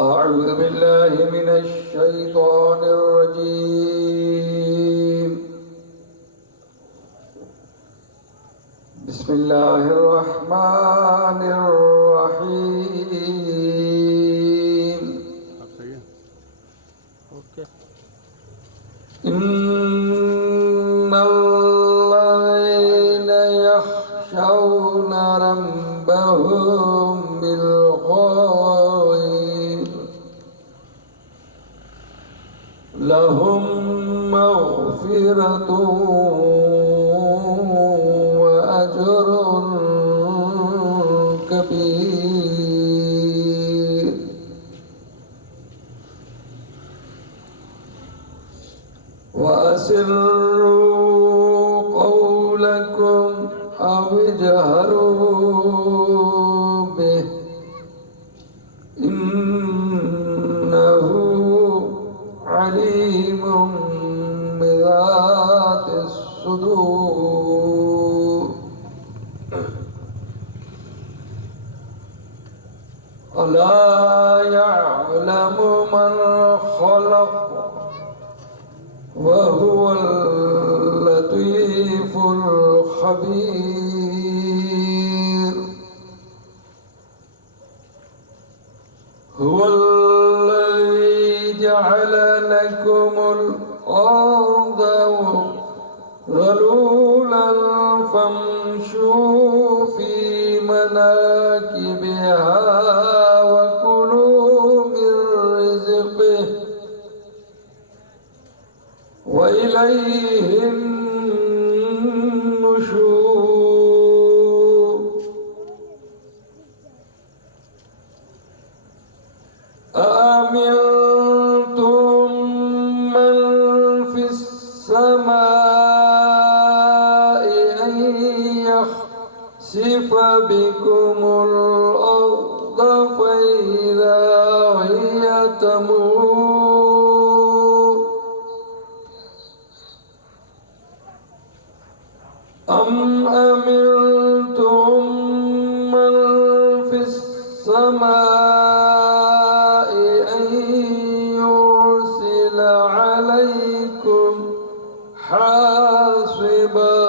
أعوذ بالله من الشيطان الرجيم. بسم الله الرحمن الرحيم. إن الذين يخشون ربهم بالغيب لهم مغفرة وأجر كبير. وأسروا قولكم أو اجهروا به إنه عليم بذات الصدور. ألا يعلم من خلق وهو اللطيف الخبير. هو الذي جعل لكم الأرض ذلولا فامشوا في مناكبها وكلوا من رزقه وإليه النشور. أأمنتم من في السماء أن يخسف بكم الأرض فإذا هي تمور أم أمنتم من في السماء أن يرسل عليكم حاصبا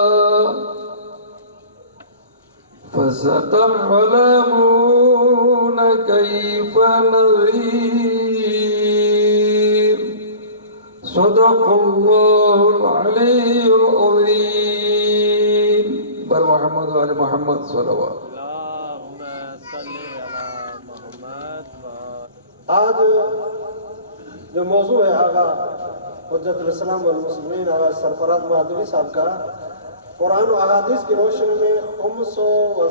فستعلمون كيف نذير. صدق الله العلي العظيم. بر محمد وآل محمد صلوات. آج جو موضوع ہے آغا حجت الاسلام والمسلمین آغا سرفراز مہدوی صاحب کا قرآن و احادیث کی روشنی میں خمس و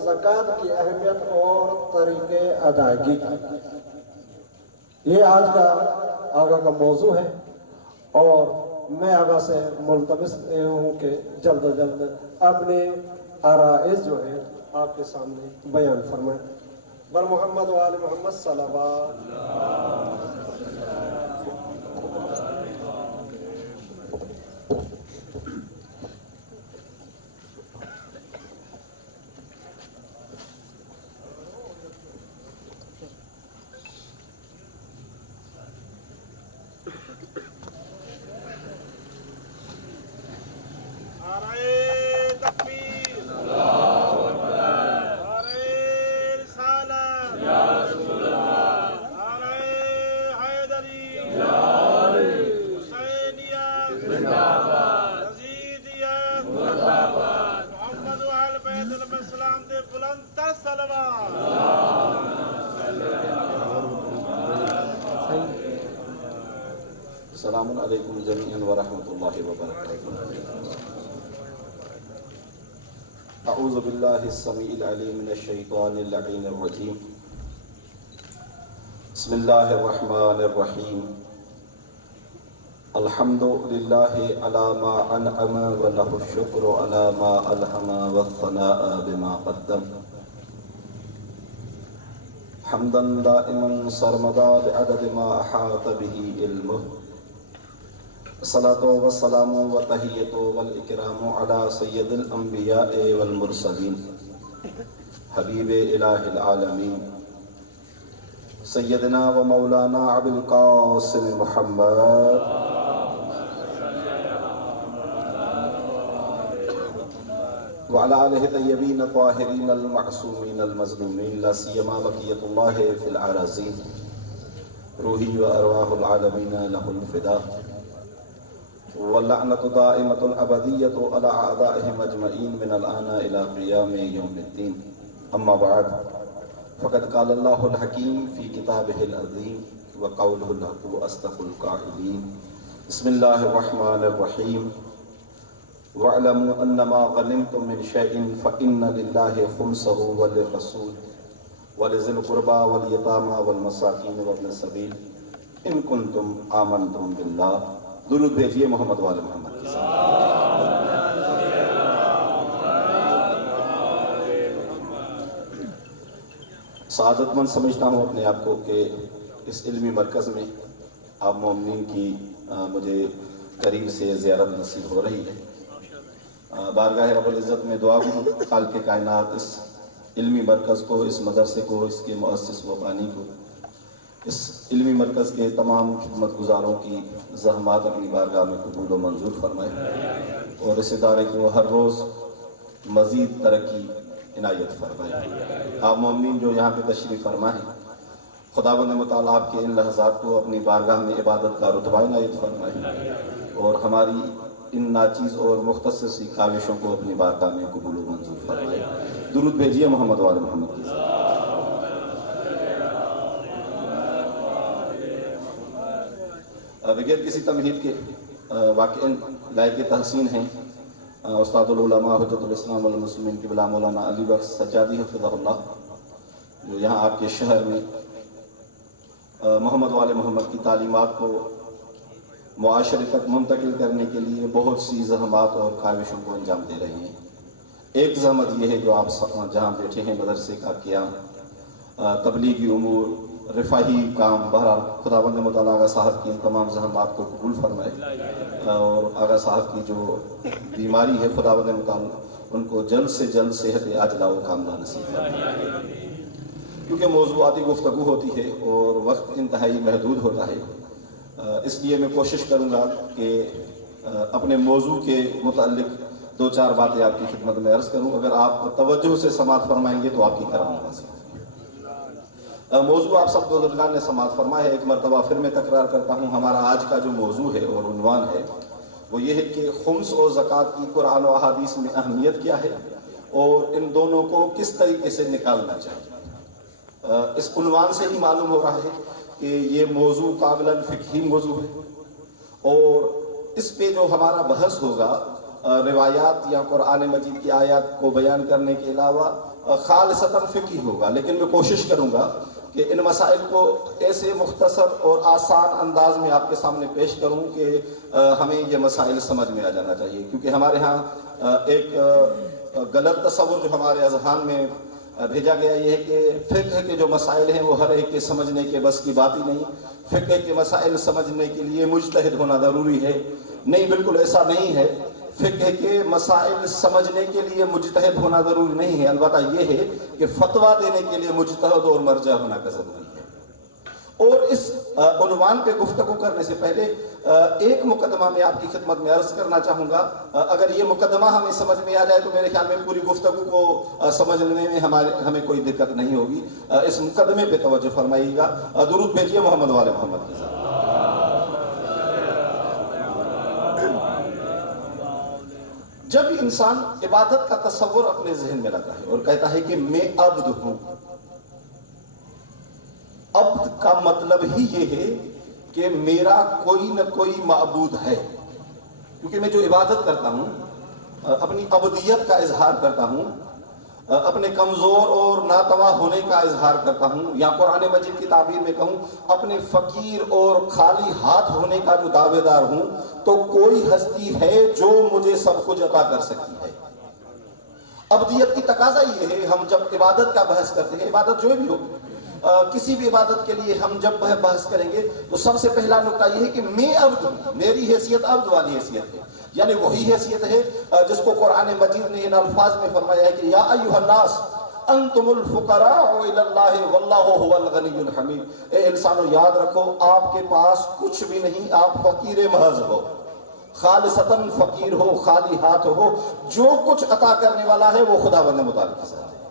زکوٰۃ کی اہمیت اور طریقے ادائیگی، یہ آج کا آغا کا موضوع ہے، اور میں آغا سے ملتمس ہوں کہ جلد از جلد اپنے آرائز جو ہیں آپ کے سامنے بیان فرمائیں. بر محمد و آل محمد صلوات. السلام علیکم جمیعاً ورحمۃ اللہ وبرکاتہ. اعوذ باللہ السمیع العلیم من الشیطان اللعین الرجیم. بسم اللہ الرحمن الرحیم. الحمد للہ علی ما انعم ولہ الشکر علی ما الہم والثناء بما قدم. حمدا دائما سرمدا بعدد ما احاط به علمه. الصلاة والسلام والتحية والإكرام على سيد الأنبياء والمرسلين حبيب إله العالمين سیدنا و مولانا ابو القاسم محمد وعلى آلہ طیبین الطاہرین المعصومین المظلومین لا سیما بقیۃ اللہ فی العراضین روحی و ارواح العالمین لہ الفدا واللعنۃ دائمۃ الابدیۃ علی اعدائہم اجمعین من الآن الی قیام یوم الدین اما بعد فقد قال اللہ الحکیم فی کتابہ العظیم وقولہ الحق واصدق القائلین بسم اللہ الرحمن الرحیم وَاعْلَمُوا أَنَّمَا غَنِمْتُم مِّن شَيْءٍ فَإِنَّ لِلَّهِ خُمُسَهُ وَلِلرَّسُولِ وَلِذِي الْقُرْبَى وَالْيَتَامَى وَالْمَسَاكِينِ وَابْنِ السَّبِيلِ إِن كُنتُمْ آمَنتُم بِاللَّهِ درود بھیجیے محمد والے محمد کے ساتھ۔ سعادت مند سمجھتا ہوں اپنے آپ کو کہ اس علمی مرکز میں آپ مومنین کی مجھے قریب سے زیارت نصیب ہو رہی ہے۔ بارگاہ رب العزت میں دعا ہوں خالق کائنات اس علمی مرکز کو، اس مدرسے کو، اس کے مؤسس و بانی کو، اس علمی مرکز کے تمام خدمت گزاروں کی زحمات اپنی بارگاہ میں قبول و منظور فرمائے اور اس ادارے کو ہر روز مزید ترقی عنایت فرمائے۔ آپ مومنین جو یہاں پہ تشریف فرما ہیں، خداوند متعال آپ کے ان لحظات کو اپنی بارگاہ میں عبادت کا رتبہ عنایت فرمائے اور ہماری ان ناچیز اور مختصر سی کاوشوں کو اپنی بارگاہ میں قبول و منظور فرمائے۔ درود بھیجیے محمد والے محمد کی ساتھ۔ بغیر کسی تمہید کے واقعاً لائق تحسین ہیں استاد العلماء حجت الاسلام والمسلمین قبلہ مولانا علی بخش سجادی حفظہ اللہ، جو یہاں آپ کے شہر میں محمد والے محمد کی تعلیمات کو معاشرے تک منتقل کرنے کے لیے بہت سی زحمات اور کاوشوں کو انجام دے رہے ہیں۔ ایک زحمت یہ ہے جو آپ جہاں بیٹھے ہیں مدرسے کا قیام، تبلیغی امور، رفاہی کام، بہرحال خداوند متعال آغا صاحب کی ان تمام زحمات کو قبول فرمائے اور آغا صاحب کی جو بیماری ہے خداوند متعال ان کو جلد سے جلد صحت عاجلہ و کاملہ نصیب فرمائے۔ کیونکہ موضوعاتی گفتگو ہوتی ہے اور وقت انتہائی محدود ہوتا ہے، اس لیے میں کوشش کروں گا کہ اپنے موضوع کے متعلق دو چار باتیں آپ کی خدمت میں عرض کروں۔ اگر آپ توجہ سے سماعت فرمائیں گے تو آپ کی کرم نوازی ہوگی۔ موضوع آپ سب بزرگان نے سماعت فرمایا ہے، ایک مرتبہ پھر میں تکرار کرتا ہوں۔ ہمارا آج کا جو موضوع ہے اور عنوان ہے وہ یہ ہے کہ خمس و زکوٰۃ کی قرآن و احادیث میں اہمیت کیا ہے اور ان دونوں کو کس طریقے سے نکالنا چاہیے۔ اس عنوان سے ہی معلوم ہو رہا ہے کہ یہ موضوع قابلاً فقہی موضوع ہے اور اس پہ جو ہمارا بحث ہوگا روایات یا قرآن مجید کی آیات کو بیان کرنے کے علاوہ خالصتاً فقہی ہوگا، لیکن میں کوشش کروں گا کہ ان مسائل کو ایسے مختصر اور آسان انداز میں آپ کے سامنے پیش کروں کہ ہمیں یہ مسائل سمجھ میں آ جانا چاہیے، کیونکہ ہمارے ہاں ایک غلط تصور جو ہمارے اذہان میں بھیجا گیا یہ ہے کہ فقہ کے جو مسائل ہیں وہ ہر ایک کے سمجھنے کے بس کی بات ہی نہیں، فقہ کے مسائل سمجھنے کے لیے مجتہد ہونا ضروری ہے۔ نہیں، بالکل ایسا نہیں ہے۔ فقہ کے مسائل سمجھنے کے لیے مجتہد ہونا ضروری نہیں ہے، البتہ یہ ہے کہ فتویٰ دینے کے لیے مجتہد اور مرجع ہونا کا ضروری ہے۔ اور اس عنوان پہ گفتگو کرنے سے پہلے ایک مقدمہ میں آپ کی خدمت میں عرض کرنا چاہوں گا۔ اگر یہ مقدمہ ہمیں سمجھ میں آ جائے تو میرے خیال میں پوری گفتگو کو سمجھنے میں ہمیں کوئی دقت نہیں ہوگی۔ اس مقدمے پہ توجہ فرمائیے گا۔ درود بھیجیے محمد والے محمد کے ساتھ۔ جب انسان عبادت کا تصور اپنے ذہن میں رکھتا ہے اور کہتا ہے کہ میں عبد ہوں، عبد کا مطلب ہی یہ ہے کہ میرا کوئی نہ کوئی معبود ہے، کیونکہ میں جو عبادت کرتا ہوں اپنی عبدیت کا اظہار کرتا ہوں، اپنے کمزور اور ناتواں ہونے کا اظہار کرتا ہوں، یا قرآن مجید کی تعبیر میں کہوں اپنے فقیر اور خالی ہاتھ ہونے کا جو دعوے دار ہوں، تو کوئی ہستی ہے جو مجھے سب کچھ عطا کر سکتی ہے۔ عبدیت کی تقاضا یہ ہے، ہم جب عبادت کا بحث کرتے ہیں، عبادت جو بھی ہو، کسی بھی عبادت کے لیے ہم جب بحث کریں گے تو سب سے پہلا نقطہ یہ ہے کہ میں عبد ہوں، میری حیثیت عبد والی حیثیت ہے، یعنی وہی حیثیت ہے جس کو قرآن مجید نے ان الفاظ میں فرمایا ہے کہ یا ایھا الناس انتم الفقراء الاللہ واللہ هو الغنی الحمید۔ اے انسانوں یاد رکھو آپ کے پاس کچھ بھی نہیں، آپ فقیر محض ہو، خالصتاً فقیر ہو، خالی ہاتھ ہو، جو کچھ عطا کرنے والا ہے وہ خدا بند متعلق کے ساتھ ہے۔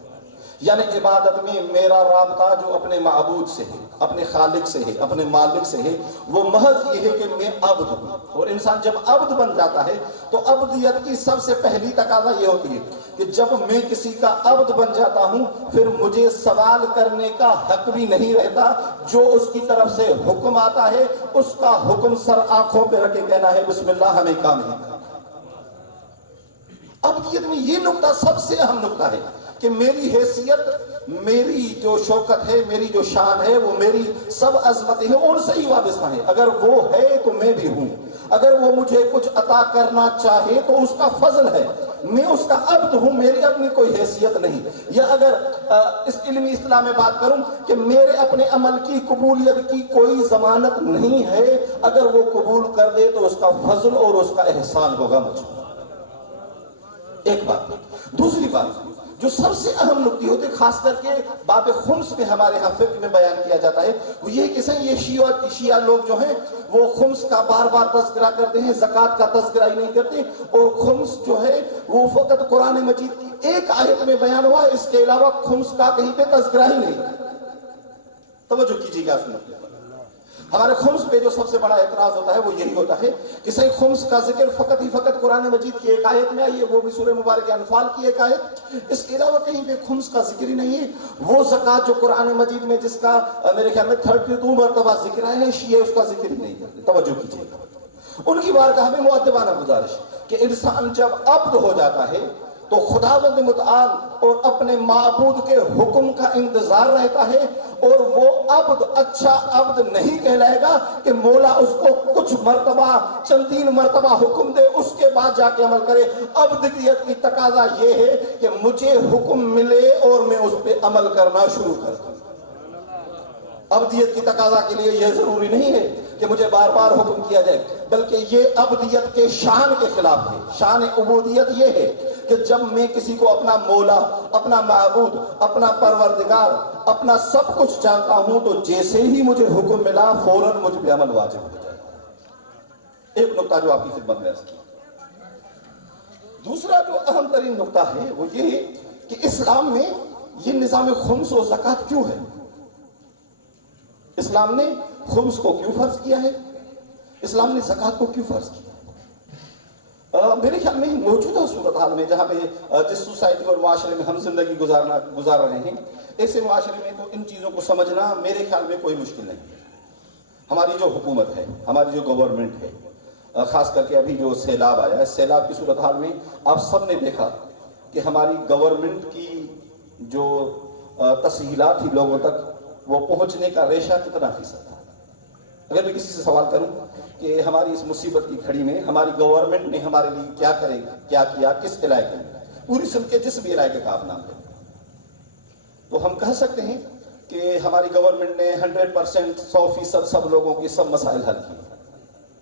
یعنی عبادت میں میرا رابطہ جو اپنے معبود سے ہے، اپنے خالق سے ہے، اپنے مالک سے ہے، وہ محض یہ ہے کہ میں عبد ہوں۔ اور انسان جب عبد بن جاتا ہے تو عبدیت کی سب سے پہلی تقاضا یہ ہوتی ہے کہ جب میں کسی کا عبد بن جاتا ہوں پھر مجھے سوال کرنے کا حق بھی نہیں رہتا، جو اس کی طرف سے حکم آتا ہے اس کا حکم سر آنکھوں پہ رکھ کے کہنا ہے بسم اللہ، ہمیں کام نہیں کرنا۔ عبدیت میں یہ نقطہ سب سے اہم نقطہ ہے کہ میری حیثیت، میری جو شوکت ہے، میری جو شان ہے، وہ میری سب عظمتیں ہیں ان سے ہی وابستہ ہیں۔ اگر وہ ہے تو میں بھی ہوں، اگر وہ مجھے کچھ عطا کرنا چاہے تو اس کا فضل ہے، میں اس کا عبد ہوں، میری اپنی کوئی حیثیت نہیں۔ یا اگر اس علمی اصطلاح میں بات کروں کہ میرے اپنے عمل کی قبولیت کی کوئی ضمانت نہیں ہے، اگر وہ قبول کر دے تو اس کا فضل اور اس کا احسان ہوگا مجھے۔ ایک بات۔ دوسری بات جو سب سے اہم نکتے ہوتے خاص کر کے باب خمس میں ہمارے ہاں فقہ میں بیان کیا جاتا ہے، وہ یہ کہ یہ شیعہ لوگ جو ہیں وہ خمس کا بار بار تذکرہ کرتے ہیں، زکوٰۃ کا تذکرہ ہی نہیں کرتے، اور خمس جو ہے وہ فقط قرآن مجید کی ایک آیت میں بیان ہوا، اس کے علاوہ خمس کا کہیں پہ تذکرہ ہی نہیں۔ توجہ کیجیے گا اس نقطے پر۔ ہمارے خمس پہ جو سب سے بڑا اعتراض ہوتا ہے وہ یہی ہوتا ہے کہ صحیح خمس کا ذکر فقط ہی فقط قرآن مجید کی ایک آیت میں آئی ہے، وہ بھی سورہ مبارک انفال کی ایک آیت، اس کے علاوہ کہیں پہ خمس کا ذکر ہی نہیں ہے۔ وہ زکوٰۃ جو قرآن مجید میں جس کا میرے خیال میں 32 مرتبہ ذکر ہے، شیعہ اس کا ذکر ہی نہیں کرتے۔ توجہ کیجیے گا، ان کی بارگاہ میں مؤدبانہ گزارش کہ انسان جب عبد ہو جاتا ہے تو خداوند متعال اور اپنے معبود کے حکم کا انتظار رہتا ہے، اور وہ عبد اچھا عبد نہیں کہلائے گا کہ مولا اس کو کچھ مرتبہ، چندین مرتبہ حکم دے اس کے بعد جا کے عمل کرے۔ عبدیت کی تقاضا یہ ہے کہ مجھے حکم ملے اور میں اس پہ عمل کرنا شروع کر دوں۔ عبدیت کی تقاضا کے لیے یہ ضروری نہیں ہے کہ مجھے بار بار حکم کیا جائے، بلکہ یہ عبدیت کے شان کے خلاف ہے۔ شان عبودیت یہ ہے کہ جب میں کسی کو اپنا مولا، اپنا معبود، اپنا پروردگار، اپنا سب کچھ جانتا ہوں تو جیسے ہی مجھے حکم ملا فوراً مجھ پہ عمل واجب ہو جائے۔ ایک نقطہ جو آپ کی خدمت میں عرض کیا۔ دوسرا جو اہم ترین نقطہ ہے وہ یہ ہے کہ اسلام میں یہ نظام خمس و زکوٰۃ کیوں ہے؟ اسلام نے خمس کو کیوں فرض کیا ہے؟ اسلام نے زکوٰۃ کو کیوں فرض کیا؟ میرے خیال میں موجودہ صورتحال میں جہاں پہ جس سوسائٹی اور معاشرے میں ہم زندگی گزار رہے ہیں، ایسے معاشرے میں تو ان چیزوں کو سمجھنا میرے خیال میں کوئی مشکل نہیں۔ ہماری جو حکومت ہے، ہماری جو گورنمنٹ ہے، خاص کر کے ابھی جو سیلاب آیا ہے، سیلاب کی صورتحال میں آپ سب نے دیکھا کہ ہماری گورنمنٹ کی جو تسہیلات تھی لوگوں تک، وہ پہنچنے کا ریشہ کتنا فیصد تھا؟ اگر میں کسی سے سوال کروں کہ ہماری اس مصیبت کی گھڑی میں ہماری گورنمنٹ نے ہمارے لیے کیا کیا کس علاقے میں، پوری سندھ کے جس بھی علاقے کا آپ نام لیں، تو ہم کہہ سکتے ہیں کہ ہماری گورنمنٹ نے 100% 100% سب لوگوں کی سب مسائل حل کیے۔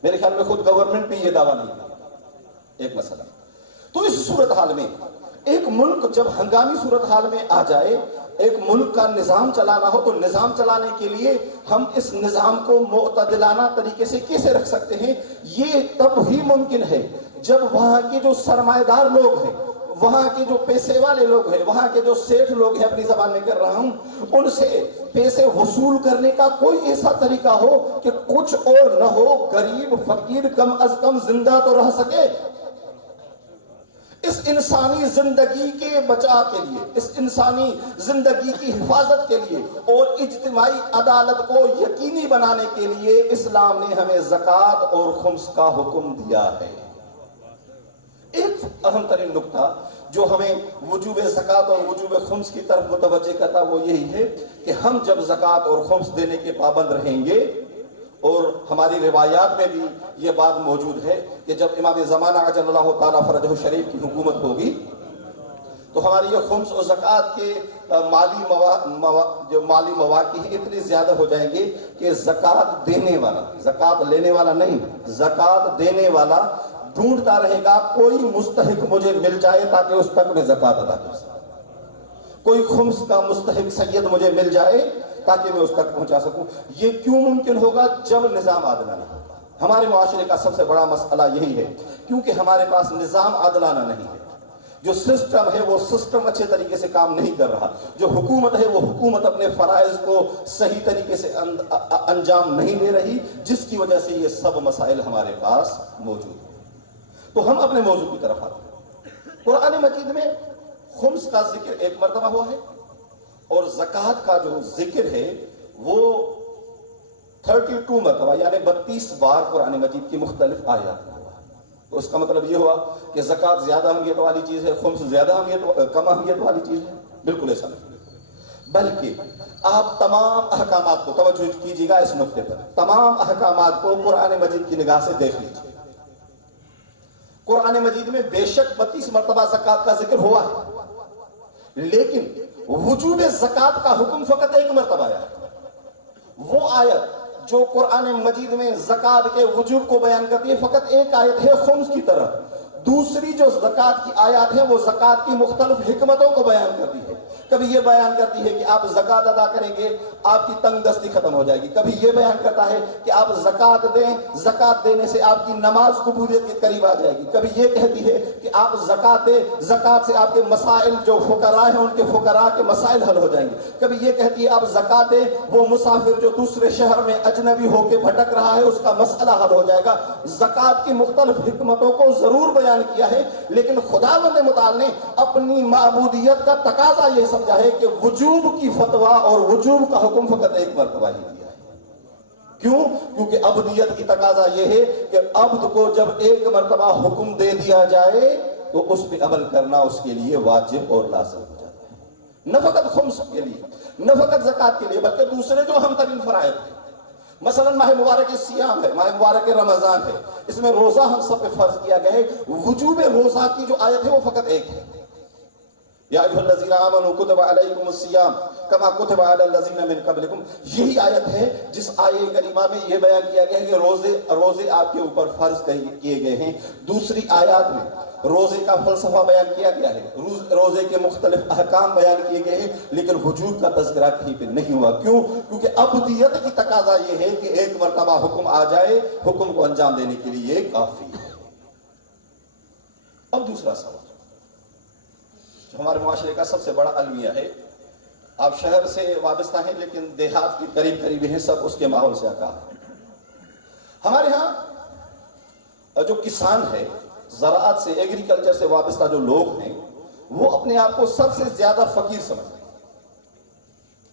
میرے خیال میں خود گورنمنٹ بھی یہ دعویٰ نہیں کرتی۔ ایک مسئلہ تو اس صورتحال میں ایک ملک جب ہنگامی صورتحال میں آ جائے، ایک ملک کا نظام چلانا ہو تو نظام چلانے کے لیے ہم اس نظام کو معتدلانہ طریقے سے کیسے رکھ سکتے ہیں؟ یہ تب ہی ممکن ہے جب وہاں کے جو سرمایہ دار لوگ ہیں، وہاں کے جو پیسے والے لوگ ہیں، وہاں کے جو سیٹھ لوگ ہیں، اپنی زبان میں کر رہا ہوں، ان سے پیسے وصول کرنے کا کوئی ایسا طریقہ ہو کہ کچھ اور نہ ہو، غریب فقیر کم از کم زندہ تو رہ سکے۔ اس انسانی زندگی کے بچاء کے لیے، اس انسانی زندگی کی حفاظت کے لیے اور اجتماعی عدالت کو یقینی بنانے کے لیے اسلام نے ہمیں زکوٰۃ اور خمس کا حکم دیا ہے۔ ایک اہم ترین نقطہ جو ہمیں وجوب زکوٰۃ اور وجوب خمس کی طرف متوجہ کرتا وہ یہی ہے کہ ہم جب زکوٰۃ اور خمس دینے کے پابند رہیں گے، اور ہماری روایات میں بھی یہ بات موجود ہے کہ جب امام زمانہ عجل اللہ تعالیٰ فرجہ شریف کی حکومت ہوگی تو ہماری یہ خمس و زکوٰۃ کے جو مالی مواقع ہیں اتنے زیادہ ہو جائیں گے کہ زکوٰۃ دینے والا، زکوٰۃ لینے والا نہیں، زکوٰۃ دینے والا ڈھونڈتا رہے گا کوئی مستحق مجھے مل جائے تاکہ اس تک میں زکوٰۃ ادا کر سکوں۔ کوئی خمس کا مستحق سید مجھے مل جائے تاکہ میں اس تک پہنچا سکوں. یہ کیوں ممکن ہوگا؟ جب نظام عادلانہ ہوگا. ہمارے معاشرے کا سب سے بڑا مسئلہ یہی ہے کیونکہ ہمارے پاس نظام عادلانہ نہیں ہے. جو سسٹم ہے وہ سسٹم اچھے طریقے سے کام نہیں کر رہا. جو حکومت ہے وہ حکومت اپنے فرائض کو صحیح طریقے سے انجام نہیں دے رہی، جس کی وجہ سے یہ سب مسائل ہمارے پاس موجود ہیں. تو ہم اپنے موضوع کی طرف آتے ہیں. قرآن مجید میں خمس کا ذکر ایک مرتبہ ہوا ہے اور زکوٰۃ کا جو ذکر ہے وہ 32 مرتبہ یعنی 32 بار قرآن مجید کی مختلف آیات میں ہوا. تو اس کا مطلب یہ ہوا کہ زکوٰۃ زیادہ اہمیت والی چیز ہے، خمس زیادہ کم اہمیت والی چیز ہے؟ بالکل ایسا نہیں. بلکہ آپ تمام احکامات کو، توجہ کیجیے گا اس نقطے پر، تمام احکامات کو قرآن مجید کی نگاہ سے دیکھ لیجیے. قرآن مجید میں بے شک 32 مرتبہ زکوٰۃ کا ذکر ہوا ہے، لیکن وجوب زکوٰۃ کا حکم فقط ایک مرتبہ آیا ہے. وہ آیت جو قرآن مجید میں زکوٰۃ کے وجوب کو بیان کرتی ہے فقط ایک آیت ہے خمس کی طرح. دوسری جو زکوٰۃ کی آیات ہیں وہ زکوٰۃ کی مختلف حکمتوں کو بیان کرتی ہے. کبھی یہ بیان کرتی ہے کہ آپ زکوٰۃ ادا کریں گے آپ کی تنگ دستی ختم ہو جائے گی. کبھی یہ بیان کرتا ہے کہ آپ زکوٰۃ دیں، زکوٰۃ دینے سے آپ کی نماز قبولیت کے قریب آ جائے گی. کبھی یہ کہتی ہے کہ آپ زکوٰۃ دیں، زکوٰۃ سے آپ کے مسائل جو فقراء ہیں ان کے فقراء کے مسائل حل ہو جائیں گے. کبھی یہ کہتی ہے آپ زکوٰۃ دیں، وہ مسافر جو دوسرے شہر میں اجنبی ہو کے بھٹک رہا ہے اس کا مسئلہ حل ہو جائے گا. زکوٰۃ کی مختلف حکمتوں کو ضرور بیان کیا ہے، لیکن خداوند متعال نے اپنی معبودیت کا تقاضا یہ سمجھا ہے کہ وجوب کی فتویٰ اور وجوب کا حکم فقط ایک مرتبہ ہی دیا ہے. کیوں؟ کیونکہ عبدیت کی تقاضا یہ ہے کہ عبد کو جب ایک مرتبہ حکم دے دیا جائے تو اس پہ عمل کرنا اس کے لیے واجب اور لازم ہو جاتا ہے. نہ فقط خمس کے لیے، نہ فقط زکوٰۃ کے لیے، بلکہ دوسرے جو اہم ترین فرائض ہیں. مثلا ماہ مبارک سیام ہے، ماہ مبارک رمضان ہے، اس میں روزہ ہم سب پہ فرض کیا گیا ہے. وجوب روزہ کی جو آیت ہے وہ فقط ایک ہے. یا ایھا الذین آمنوا کتب علیکم الصیام کما کتب علی الذین من قبلکم. یہی آیت ہے جس آیہ کریمہ میں یہ بیان کیا گیا ہے کہ روزے آپ کے اوپر فرض کیے گئے ہیں. دوسری آیات میں روزے کا فلسفہ بیان کیا گیا ہے، روزے کے مختلف احکام بیان کیے گئے ہیں، لیکن وجوب کا تذکرہ کہیں پہ نہیں ہوا. کیوں؟ کیونکہ عبدیت کی تقاضا یہ ہے کہ ایک مرتبہ حکم آ جائے، حکم کو انجام دینے کے لیے یہ کافی ہے. اب دوسرا سوال جو ہمارے معاشرے کا سب سے بڑا المیہ ہے. آپ شہر سے وابستہ ہیں لیکن دیہات کے قریب قریب ہیں، سب اس کے ماحول سے آگاہ ہیں. ہمارے ہاں جو کسان ہے، زراعت سے، ایگریکلچر سے وابستہ جو لوگ ہیں، وہ اپنے آپ کو سب سے زیادہ فقیر سمجھتے ہیں.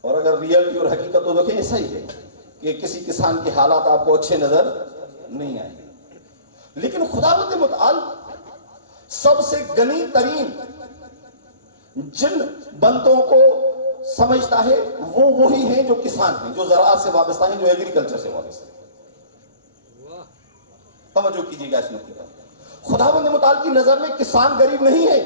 اور اگر ریئلٹی اور حقیقت تو دیکھیں ایسا ہی ہے کہ کسی کسان کے حالات آپ کو اچھے نظر نہیں آئیں گے. لیکن خداوند متعال سب سے غنی ترین جن بندوں کو سمجھتا ہے وہ وہی ہیں جو کسان ہیں، جو زراعت سے وابستہ ہیں، جو ایگریکلچر سے وابستہ ہیں. توجہ کیجیے گا اس نقطے پر. خداوند متعال کی نظر میں کسان غریب نہیں ہے.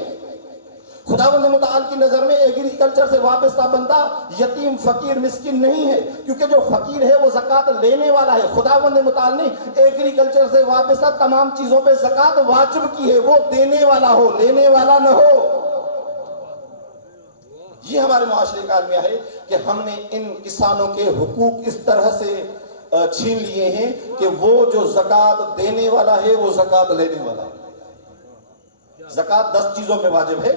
خداوند متعال کی نظر میں ایگریکلچر سے وابستہ بندہ یتیم، فقیر، مسکین نہیں ہے، کیونکہ جو فقیر ہے وہ زکوٰۃ لینے والا ہے. خداوند متعال نے ایگریکلچر سے وابستہ تمام چیزوں پہ زکوٰۃ واجب کی ہے، وہ دینے والا ہو، لینے والا نہ ہو. یہ ہمارے معاشرے کا المیہ ہے کہ ہم نے ان کسانوں کے حقوق اس طرح سے چھین لیے ہیں کہ وہ جو زکوٰۃ دینے والا ہے وہ زکوٰۃ لینے والا ہے. زکوٰۃ 10 چیزوں میں واجب ہے.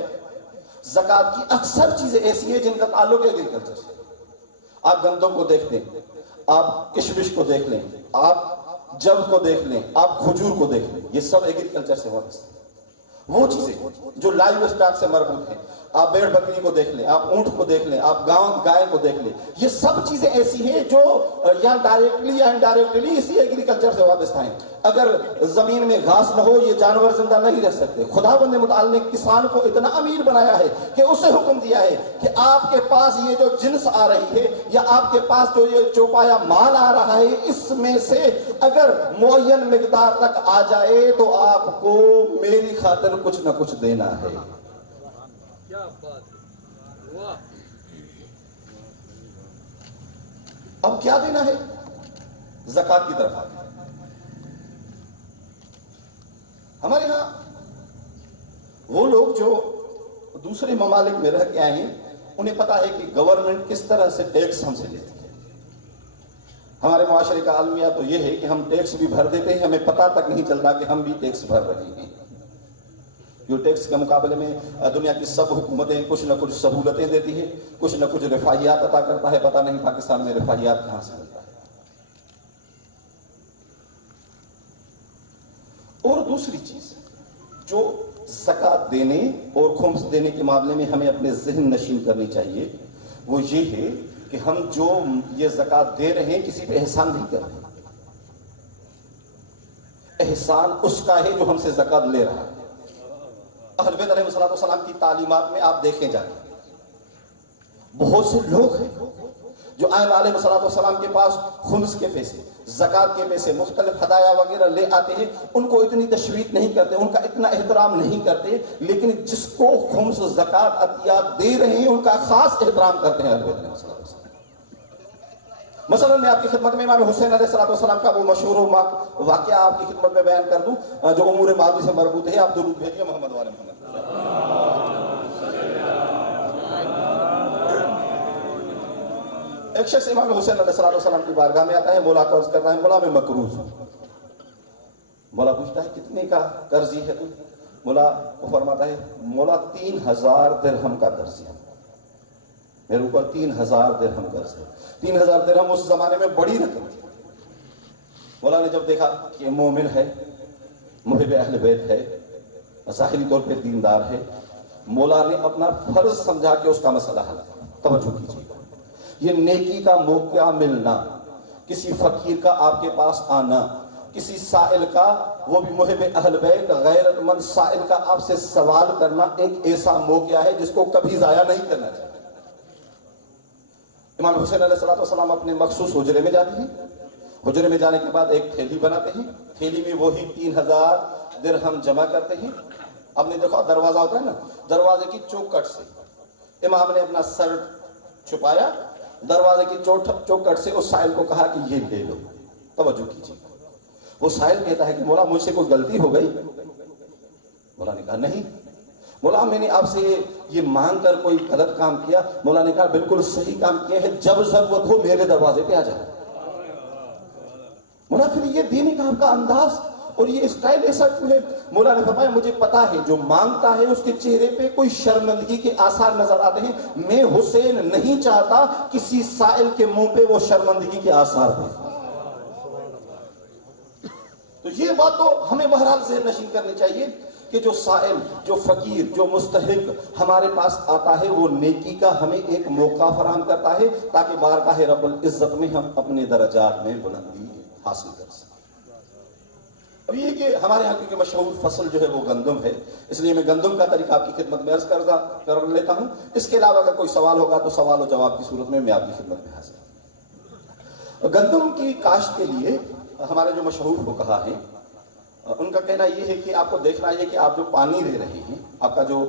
زکوٰۃ کی اکثر چیزیں ایسی ہیں جن کا تعلق ہے ایگریکلچر سے. آپ گندم کو دیکھ لیں، آپ کشمش کو دیکھ لیں، آپ جو کو دیکھ لیں، آپ کھجور کو دیکھ لیں، یہ سب ایگریکلچر سے وابستہ ہیں. وہ چیزیں جو لائیو اسٹاک سے مربوط ہیں، آپ بیڑ بکری کو دیکھ لیں، آپ اونٹ کو دیکھ لیں، آپ گائے کو دیکھ لیں، یہ سب چیزیں ایسی ہیں جو یا ڈائریکٹلی یا انڈائریکٹلی اسی ایگریکلچر سے وابستہ ہیں. اگر زمین میں گھاس نہ ہو یہ جانور زندہ نہیں رہ سکتے. خداوند متعال نے کسان کو اتنا امیر بنایا ہے کہ اسے حکم دیا ہے کہ آپ کے پاس یہ جو جنس آ رہی ہے یا آپ کے پاس جو یہ چوپایا مال آ رہا ہے، اس میں سے اگر معین مقدار تک آ جائے تو آپ کو میری خاطر کچھ نہ کچھ دینا ہے. اب کیا دینا ہے؟ زکوٰۃ کی طرف آتے ہیں. ہمارے ہاں وہ لوگ جو دوسرے ممالک میں رہ کے آئے ہیں انہیں پتا ہے کہ گورنمنٹ کس طرح سے ٹیکس ہم سے لیتی ہے. ہمارے معاشرے کا المیہ تو یہ ہے کہ ہم ٹیکس بھی بھر دیتے ہیں, ہمیں پتا تک نہیں چلتا کہ ہم بھی ٹیکس بھر رہے ہیں. جو ٹیکس کے مقابلے میں دنیا کی سب حکومتیں کچھ نہ کچھ سہولتیں دیتی ہیں, کچھ نہ کچھ رفاہیات عطا کرتا ہے. پتہ نہیں پاکستان میں رفاہیات کہاں سے ملتا ہے. اور دوسری چیز جو زکوٰۃ دینے اور خمس دینے کے معاملے میں ہمیں اپنے ذہن نشین کرنی چاہیے, وہ یہ ہے کہ ہم جو یہ زکوٰۃ دے رہے ہیں کسی پہ احسان نہیں کر رہے. احسان اس کا ہے جو ہم سے زکوٰۃ لے رہا ہے. اہل بیت علیہ السلام کی تعلیمات میں آپ دیکھیں جا کے بہت سے لوگ ہیں جو آئمہ علیہ السلام کے پاس خمس کے پیسے, زکوٰۃ کے پیسے, مختلف ہدایہ وغیرہ لے آتے ہیں. ان کو اتنی تشویق نہیں کرتے, ان کا اتنا احترام نہیں کرتے, لیکن جس کو خمس, زکوٰۃ, عطیات دے رہے ہیں ان کا خاص احترام کرتے ہیں اہل بیت علیہ السلام. مثلا میں آپ کی خدمت میں امام حسین علیہ السلام کا وہ مشہور واقعہ آپ کی خدمت میں بیان کر دوں جو امور ماضی سے مربوط ہے. آپ درود بھیجیے محمد وعلی محمد. ایک شخص امام حسین علیہ السلام کی بارگاہ میں آتا ہے, مولا کو عرض کرتا ہے مولا میں مقروض ہوں. مولا پوچھتا ہے کتنے کا قرضی ہے تو؟ مولا کو فرماتا ہے مولا 3000 درہم کا قرض ہے میرے اوپر. 3000 درہم قرض ہے. 3000 درہم اس زمانے میں بڑی رقم تھی. مولا نے جب دیکھا کہ مومن ہے, محب اہل بیت ہے, ظاہری طور پہ دیندار ہے, مولا نے اپنا فرض سمجھا کہ اس کا مسئلہ حل کرے. توجہ کیجیے, یہ نیکی کا موقع ملنا, کسی فقیر کا آپ کے پاس آنا, کسی سائل کا, وہ بھی محب اہل بیت غیرت مند سائل کا آپ سے سوال کرنا ایک ایسا موقع ہے جس کو کبھی ضائع نہیں کرنا چاہیے. امام حسین علیہ السلام اپنے مخصوص حجرے میں جاتے ہیں. حجرے میں جانے کے بعد ایک تھیلی بناتے ہیں, تھیلی میں وہی 3000 درہم جمع کرتے ہیں. آپ نے دیکھا دروازہ ہوتا ہے نا, دروازے کی چوکٹ سے امام نے اپنا سر چھپایا, دروازے کی چوکٹ سے اس سائل کو کہا کہ یہ لے لو. توجہ کیجیے, وہ سائل کہتا ہے کہ مولا مجھ سے کوئی غلطی ہو گئی؟ مولا نے کہا نہیں. مولا میں نے آپ سے یہ مانگ کر کوئی غلط کام کیا؟ مولا نے کہا بالکل صحیح کام کیا ہے, جب ضرورت ہو میرے دروازے پہ آ جائے. مولا پھر یہ دینے کا آپ کا انداز اور یہ اسٹائل ایسا کیوں ہے؟ مولا نے فرمایا مجھے پتا ہے جو مانگتا ہے اس کے چہرے پہ کوئی شرمندگی کے آثار نظر آتے ہیں. میں حسین نہیں چاہتا کسی سائل کے منہ پہ وہ شرمندگی کے آثار دیں. تو یہ بات تو ہمیں بہرحال ذہن نشین کرنی چاہیے کہ جو سائل, جو فقیر, جو مستحق ہمارے پاس آتا ہے وہ نیکی کا ہمیں ایک موقع فراہم کرتا ہے تاکہ بارگاہ رب العزت میں ہم اپنے درجات میں بلندی حاصل کر سکیں. اب یہ کہ ہمارے یہاں کیونکہ مشہور فصل جو ہے وہ گندم ہے, اس لیے میں گندم کا طریقہ آپ کی خدمت میں عرض کر لیتا ہوں. اس کے علاوہ اگر کوئی سوال ہوگا تو سوال و جواب کی صورت میں آپ کی خدمت میں حاضر ہوں. گندم کی کاشت کے لیے ہمارے جو مشہور فقہا ہیں ان کا کہنا یہ ہے کہ آپ کو دیکھنا ہے کہ آپ جو پانی دے رہے ہیں, آپ کا جو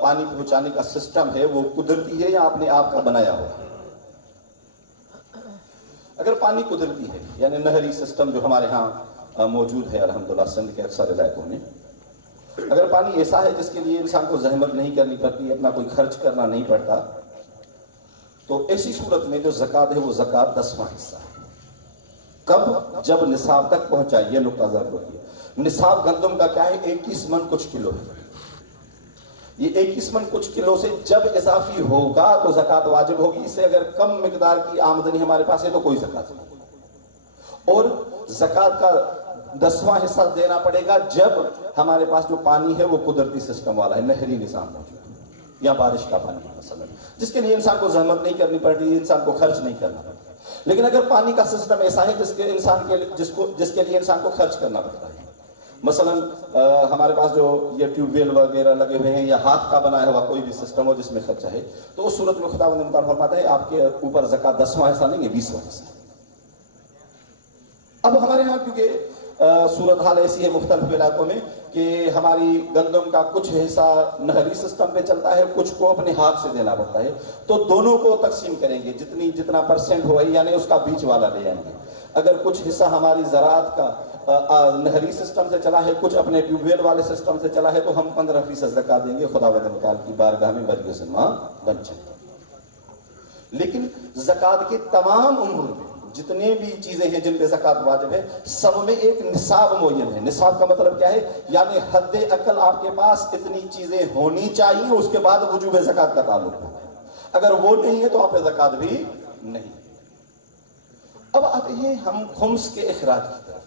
پانی پہنچانے کا سسٹم ہے وہ قدرتی ہے یا آپ نے آپ کا بنایا ہوا ہے. اگر پانی قدرتی ہے یعنی نہری سسٹم جو ہمارے ہاں موجود ہے الحمدللہ سندھ کے اکثر علاقوں میں, اگر پانی ایسا ہے جس کے لیے انسان کو زحمت نہیں کرنی پڑتی, اپنا کوئی خرچ کرنا نہیں پڑتا, تو ایسی صورت میں جو زکوٰۃ ہے وہ زکوٰۃ 10واں حصہ ہے. کب؟ جب نصاب تک پہنچائے. یہ نقطہ ضرور ہے. نصاب گندم کا کیا ہے؟ 21 من کچھ کلو ہے. یہ 21 من کچھ کلو سے جب اضافی ہوگا تو زکوٰۃ واجب ہوگی. اس سے اگر کم مقدار کی آمدنی ہمارے پاس ہے تو کوئی زکوٰۃ نہیں. اور زکوٰۃ کا 10واں حصہ دینا پڑے گا جب ہمارے پاس جو پانی ہے وہ قدرتی سسٹم والا ہے, نہری نظام موجود ہے یا بارش کا پانی ہے مثلا, جس کے لیے انسان کو زحمت نہیں کرنی پڑتی, انسان کو خرچ نہیں کرنا پڑتا. لیکن اگر پانی کا سسٹم ایسا ہے جس کے لیے انسان کو خرچ کرنا پڑتا ہے, مثلا ہمارے پاس جو یہ ٹیوب ویل وغیرہ لگے ہوئے ہیں یا ہاتھ کا بنایا ہوا کوئی بھی سسٹم ہو جس میں خرچہ ہے, تو اس صورت میں خداوند متعال فرماتا ہے آپ کے اوپر زکوٰۃ 10واں حصہ نہیں ہے, 20واں حصہ. اب ہمارے ہاں کیونکہ صورتحال ایسی ہے مختلف علاقوں میں کہ ہماری گندم کا کچھ حصہ نہری سسٹم پہ چلتا ہے, کچھ کو اپنے ہاتھ سے دینا پڑتا ہے, تو دونوں کو تقسیم کریں گے. جتنا پرسنٹ ہوا یعنی اس کا بیچ والا لے آئیں گے. اگر کچھ حصہ ہماری زراعت کا نہری سسٹم سے چلا ہے, کچھ اپنے ٹیوب ویل والے سسٹم سے چلا ہے, تو ہم 15% زکوٰۃ دیں گے. خداوند متعال کی بارگاہ میں بری ذمہ بن جائیں گے. لیکن زکات کے تمام امور میں جتنے بھی چیزیں ہیں جن پہ زکات واجب ہے سب میں ایک نصاب معین ہے. نصاب کا مطلب کیا ہے؟ یعنی حد عقل آپ کے پاس اتنی چیزیں ہونی چاہیے، اس کے بعد وجوب زکات کا تعلق ہے. اگر وہ نہیں ہے تو آپ پہ زکات بھی نہیں. اب آتے ہیں ہم خمس کے اخراج کی طرف.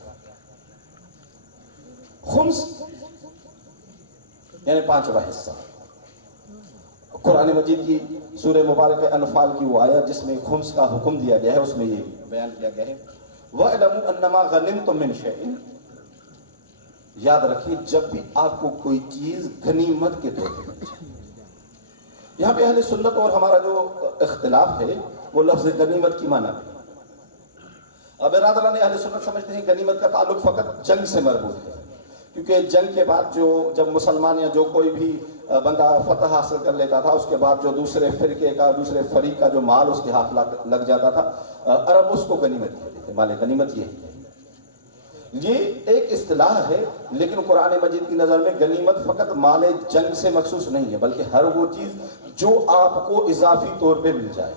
خمس یعنی 5واں حصہ. قرآن مجید کی سورہ مبارک انفال کی وہ آیت جس میں خمس کا حکم دیا گیا ہے، اس میں یہ بیان کیا گیا ہے وَاعْلَمُوا أَنَّمَا غَنِمْتُم مِّن شَيْءٍ. یاد رکھیے جب بھی آپ کو کوئی چیز غنیمت کے طور پر مل جائے. یہاں پہ اہل سنت اور ہمارا جو اختلاف ہے وہ لفظ غنیمت کی معنی ہے. اب برادران اہل سنت سمجھتے ہیں غنیمت کا تعلق فقط جنگ سے مربوط ہے، کیونکہ جنگ کے بعد جب مسلمان یا جو کوئی بھی بندہ فتح حاصل کر لیتا تھا اس کے بعد جو دوسرے فرقے کا دوسرے فریق کا جو مال اس کے ہاتھ لگ جاتا تھا عرب اس کو غنیمت کہتے تھے. مال غنیمت یہ ایک اصطلاح ہے، لیکن قرآن مجید کی نظر میں غنیمت فقط مال جنگ سے مخصوص نہیں ہے بلکہ ہر وہ چیز جو آپ کو اضافی طور پہ مل جائے.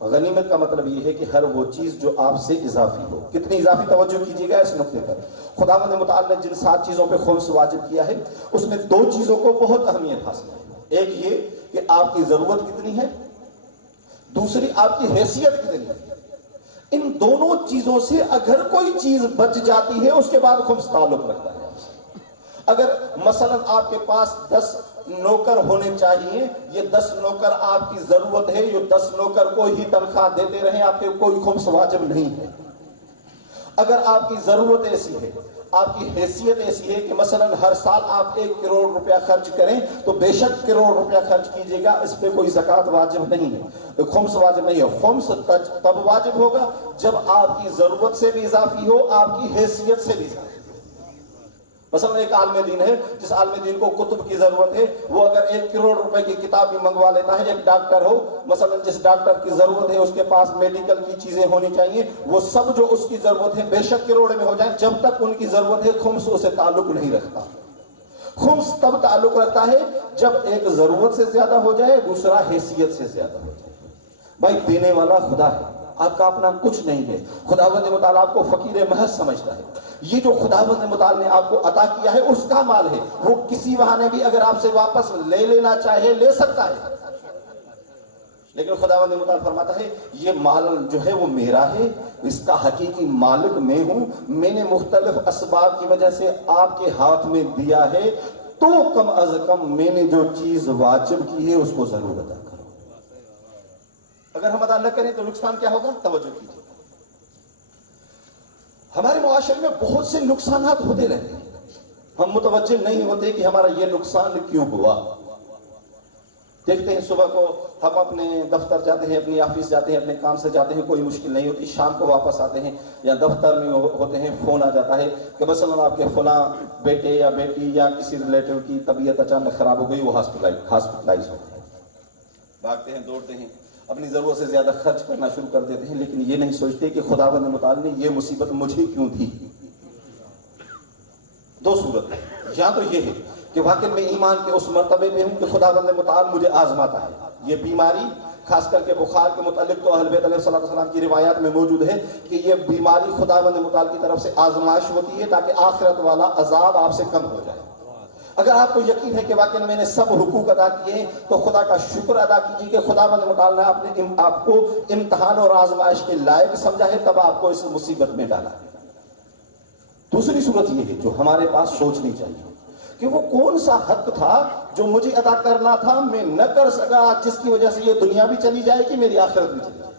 غنیمت کا مطلب یہ ہے کہ ہر وہ چیز جو آپ سے اضافی ہو. کتنی اضافی؟ توجہ کیجیے گا اس نقطے پر. خداوند متعال نے جن 7 چیزوں پہ خمس واجب کیا ہے اس میں 2 چیزوں کو بہت اہمیت حاصل ہے. ایک یہ کہ آپ کی ضرورت کتنی ہے، دوسری آپ کی حیثیت کتنی ہے. ان دونوں چیزوں سے اگر کوئی چیز بچ جاتی ہے اس کے بعد خمس تعلق رکھتا ہے. اگر مثلا آپ کے پاس 10 نوکر ہونے چاہیے، یہ 10 نوکر آپ کی ضرورت ہے، یہ 10 نوکر کو ہی تنخواہ دیتے رہیں، آپ کے کوئی خمس واجب نہیں ہے. اگر آپ کی ضرورت ایسی ہے، آپ کی حیثیت ایسی ہے کہ مثلا ہر سال آپ 1 کروڑ روپیہ خرچ کریں تو بے شک کروڑ روپیہ خرچ کیجئے گا، اس پہ کوئی زکوٰۃ واجب نہیں ہے، خمس واجب نہیں ہے. خمس تب واجب ہوگا جب آپ کی ضرورت سے بھی اضافی ہو، آپ کی حیثیت سے بھی اضافی ہو. مثلا ایک عالم دین ہے، جس عالم دین کو کتب کی ضرورت ہے، وہ اگر 1 کروڑ روپے کی کتاب بھی منگوا لیتا ہے. ایک ڈاکٹر ہو، مثلا جس ڈاکٹر کی ضرورت ہے اس کے پاس میڈیکل کی چیزیں ہونی چاہیے، وہ سب جو اس کی ضرورت ہے بے شک کروڑ میں ہو جائیں، جب تک ان کی ضرورت ہے خمس اسے تعلق نہیں رکھتا. خمس تب تعلق رکھتا ہے جب ایک ضرورت سے زیادہ ہو جائے، دوسرا حیثیت سے زیادہ ہو جائے. بھائی دینے والا خدا ہے، آپ کا اپنا کچھ نہیں ہے. خداوند متعال آپ کو فقیر محض سمجھتا ہے. یہ جو خداوند متعال نے آپ کو عطا کیا ہے اس کا مال ہے، وہ کسی بہانے بھی اگر آپ سے واپس لے لینا چاہے لے سکتا ہے. لیکن خداوند متعال فرماتا ہے یہ مال جو ہے وہ میرا ہے، اس کا حقیقی مالک میں ہوں. میں نے مختلف اسباب کی وجہ سے آپ کے ہاتھ میں دیا ہے، تو کم از کم میں نے جو چیز واجب کی ہے اس کو ضرور ادا کرو. اگر ہم ادا نہ کریں تو نقصان کیا ہوگا؟ توجہ کیجیے. ہمارے معاشرے میں بہت سے نقصانات ہوتے رہتے ہیں، ہم متوجہ نہیں ہوتے کہ ہمارا یہ نقصان کیوں ہوا. دیکھتے ہیں صبح کو ہم اپنے دفتر جاتے ہیں، اپنی آفس جاتے ہیں، اپنے کام سے جاتے ہیں، کوئی مشکل نہیں ہوتی. شام کو واپس آتے ہیں یا دفتر میں ہوتے ہیں، فون آ جاتا ہے کہ مثلا آپ کے فلاں بیٹے یا بیٹی یا کسی ریلیٹیو کی طبیعت اچانک خراب ہو گئی، وہ ہاسپٹلائز ہوتے ہیں. بھاگتے ہیں، دوڑتے ہیں، اپنی ضرورت سے زیادہ خرچ کرنا شروع کر دیتے ہیں، لیکن یہ نہیں سوچتے کہ خداوند متعال نے یہ مصیبت مجھے کیوں دی. 2 صورت ہے. یا تو یہ ہے کہ واقعی میں ایمان کے اس مرتبے میں ہوں کہ خداوند متعال مجھے آزماتا ہے. یہ بیماری خاص کر کے بخار کے متعلق تو اہل بیت علیہ الصلوۃ والسلام کی روایات میں موجود ہے کہ یہ بیماری خداوند متعال کی طرف سے آزمائش ہوتی ہے تاکہ آخرت والا عذاب آپ سے کم ہو جائے. اگر آپ کو یقین ہے کہ واقعی میں نے سب حقوق ادا کیے ہیں تو خدا کا شکر ادا کیجیے کہ خداوند متعال نے آپ کو امتحان اور آزمائش کے لائق سمجھا ہے، تب آپ کو اس مصیبت میں ڈالا ہے. دوسری صورت یہ ہے جو ہمارے پاس سوچنی چاہیے کہ وہ کون سا حق تھا جو مجھے ادا کرنا تھا میں نہ کر سکا، جس کی وجہ سے یہ دنیا بھی چلی جائے کہ میری آخرت بھی چلی جائے.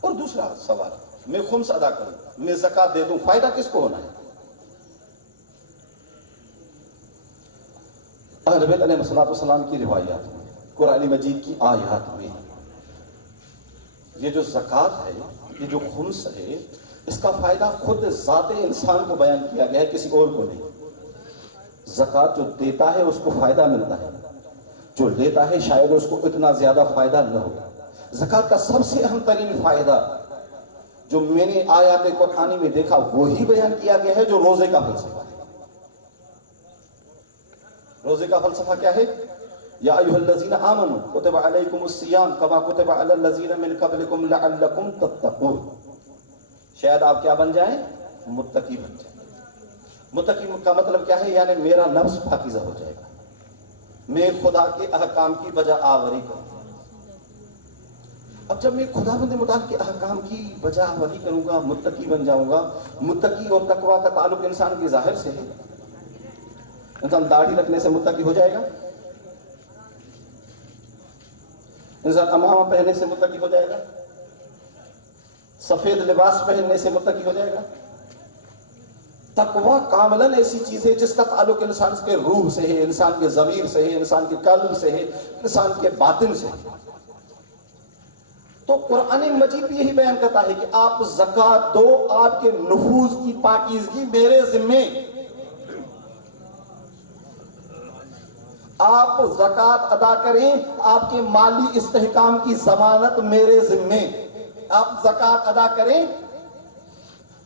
اور دوسرا سوال، میں خمس ادا کروں، میں زکوٰۃ دے دوں، فائدہ کس کو ہونا ہے؟ اہل بیت علیہ السلام کی روایات میں، قرآن مجید کی آیات میں یہ جو زکوٰۃ ہے، یہ جو خمس ہے، اس کا فائدہ خود ذات انسان کو بیان کیا گیا ہے، کسی اور کو نہیں. زکوٰۃ جو دیتا ہے اس کو فائدہ ملتا ہے، جو لیتا ہے شاید اس کو اتنا زیادہ فائدہ نہ ہو. زکوٰۃ کا سب سے اہم ترین فائدہ جو میں نے آیات قرآنی میں دیکھا وہی بیان کیا گیا ہے جو روزے کا فلسفہ ہے. روزے کا فلسفہ کیا ہے؟ یا ایھا الذین آمنوا کتب علیکم الصیام کما کتب علی الذین من قبلکم لعلکم تتقون، شاید آپ کیا بن جائیں؟ متقی بن جائیں۔ متقی کا مطلب کیا ہے؟ یعنی میرا نفس پاکیزہ ہو جائے گا، میں خدا کے احکام کی بجا آوری کروں گا۔ اب جب میں خدا بند مطالعہ کے احکام کی بجا آوری کروں گا، متقی بن جاؤں گا۔ متقی اور تقویٰ کا تعلق انسان کے ظاہر سے ہے۔ انسان داڑھی رکھنے سے متقی ہو جائے گا؟ انسان امامہ پہننے سے متقی ہو جائے گا؟ سفید لباس پہننے سے متقی ہو جائے گا؟ تقویٰ کاملاً ایسی چیز ہے جس کا تعلق انسان کے روح سے ہے، انسان کے ضمیر سے ہے، انسان کے قلب سے ہے، انسان کے باطن سے ہے۔ تو قرآن مجید بھی یہی بیان کرتا ہے کہ آپ زکوٰۃ دو، آپ کے نفوذ کی پاکیزگی میرے ذمے، آپ زکوٰۃ ادا کریں، آپ کے مالی استحکام کی ضمانت میرے ذمے، آپ زکوٰۃ ادا کریں،